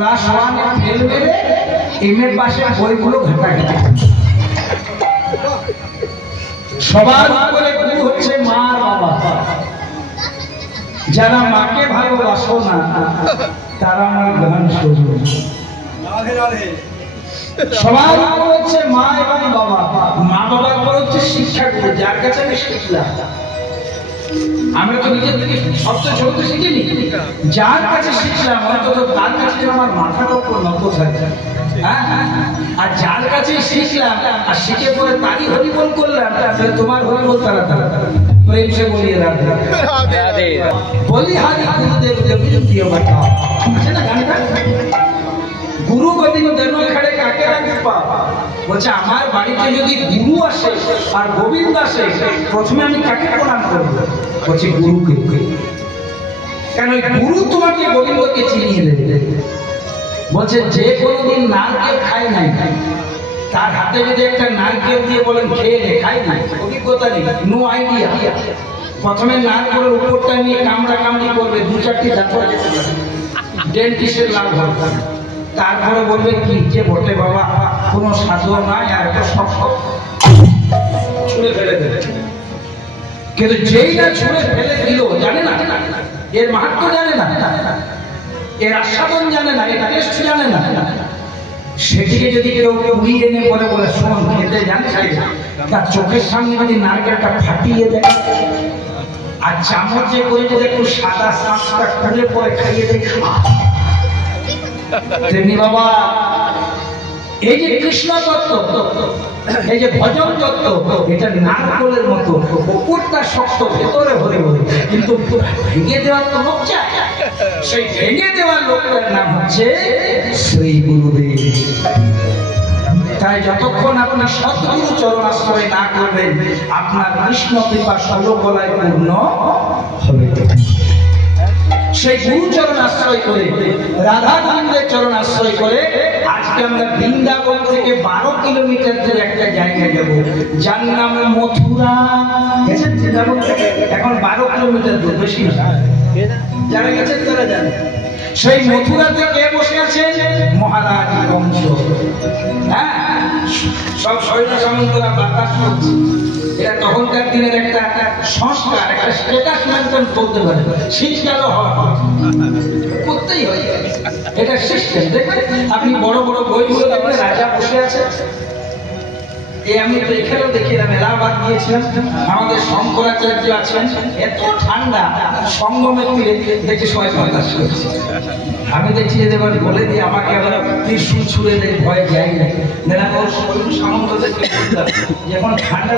Class 1 এ fail মেরে MA পাশে বইগুলো ঘাটাঘাটি। সবার উপরে গুরু হচ্ছে মা আর বাবা। যারা মাকে ভালোবাসো না তারা আমার গান শোনো। সবার উপরে হচ্ছে মা এবং বাবা। মা বাবার পর হচ্ছে শিক্ষাগুরু, যার কাছে আমি শিখলাম। আমরা তো নিজের থেকে সবচেয়ে ছোট শিখিনি, যার কাছে শিখলাম অন্তত তার কাছে আমার মাথাটা উপর নত থাকে। আর যার কাছে শিখলাম আর শিখে পরে তারই হরিবোল করলাম, তাহলে তোমার হরিবোল তারা তারা প্রেম সে বলিয়ে রাখবে। বলি হারি গুরুদেব দেবীয় বাটা আছে না গানটা, গুরু গোবিন্দ দেব খেড়ে কাকে রাখবে বাবা। বলছে আমার বাড়িতে যদি গুরু আসে আর গোবিন্দ আসে, প্রথমে আমি কাকে প্রণাম করবো? বলছে গুরুকে। কেন গুরু তোমাকে গোবিন্দকে চিনিয়ে দেবে। বলছে যে কোনোদিন নারকেল খায় নাই, তার হাতে যদি একটা নারকেল দিয়ে বলেন খেয়ে নে, খায় নাই, অভিজ্ঞতা নেই, নো আইডিয়া। প্রথমে নারকেলের উপরটা নিয়ে কামড়া কামড়ি করবে, 2-4টি দাঁত ডেন্টিস্টের লাভ হবে। তারপরে বলবে কি যে বটে বাবা কোনো সাধু নাই, আর একটা সব ছুঁড়ে ফেলে দেবে। কিন্তু যেই না ছুঁড়ে ফেলে দিল, জানে না এর মাহাত্ম্য, জানে না এর আস্বাদন, জানে না এর টেস্ট, জানে না, সেটিকে যদি কেউ উড়িয়ে এনে বলে বলে শোন খেতে জানিস, তার চোখের সামনে যদি নারকেলটা ফাটিয়ে দেয় আর চামচে করে যদি একটু সাদা শাঁসটা খুলে পরে খাইয়ে দেয়, তেমনি বাবা এই যে কৃষ্ণ তত্ত্ব, এই যে ভজন তত্ত্ব, এটা নারকেলের মতো উপরটা শক্ত, ভেতরে ভরে ভরে, কিন্তু ভেঙে দেওয়ার তো লোক চায়। সেই ভেঙে দেওয়ার লোকটার নাম হচ্ছে শ্রী গুরুদেব। তাই যতক্ষণ আপনি সদ্গুরু চরণ আশ্রয় না করবেন, আপনার কৃষ্ণ কৃপা সর্বকলায় পূর্ণ হবে। সেই গুরু চরণ আশ্রয় করে, রাধা গোবিন্দের চরণ আশ্রয় করে আজকে আমরা বৃন্দাবন থেকে 12 কিলোমিটার দূরে একটা জায়গায় যাব, যার নাম মথুরা। বৃন্দাবন থেকে এখন 12 কিলোমিটার দূর, বেশি না। যারা গেছেন তারা জানেন। সেই মথুরাতে কে বসে আছে? মহারাজ কংস। হ্যাঁ, সব সৈন্য সামন্তরা বাতাস করছে। এটা তখনকার দিনের একটা সংস্কার, একটা স্ট্যাটাস মেনটেন করতে পারে। শীতকালও হওয়া করতেই হয়, এটা সিস্টেম। দেখবেন আপনি বড় বড় বইগুলো দেখবেন রাজা বসে আছে। আমি তো এখানেও দেখিলাম, এলাহাবাদ গিয়েছিলাম, আমাদের শঙ্করাচার্য আছেন, এত ঠান্ডা সঙ্গমের তীরে দেখে সবাই বাতাস করছে। আমি দেখছি যে এবার বলে দিয়ে আমাকে আবার ত্রিশূল ছুঁড়ে দেয়, ভয় যাই না। সামন্তদেরকে বললাম যখন ঠান্ডা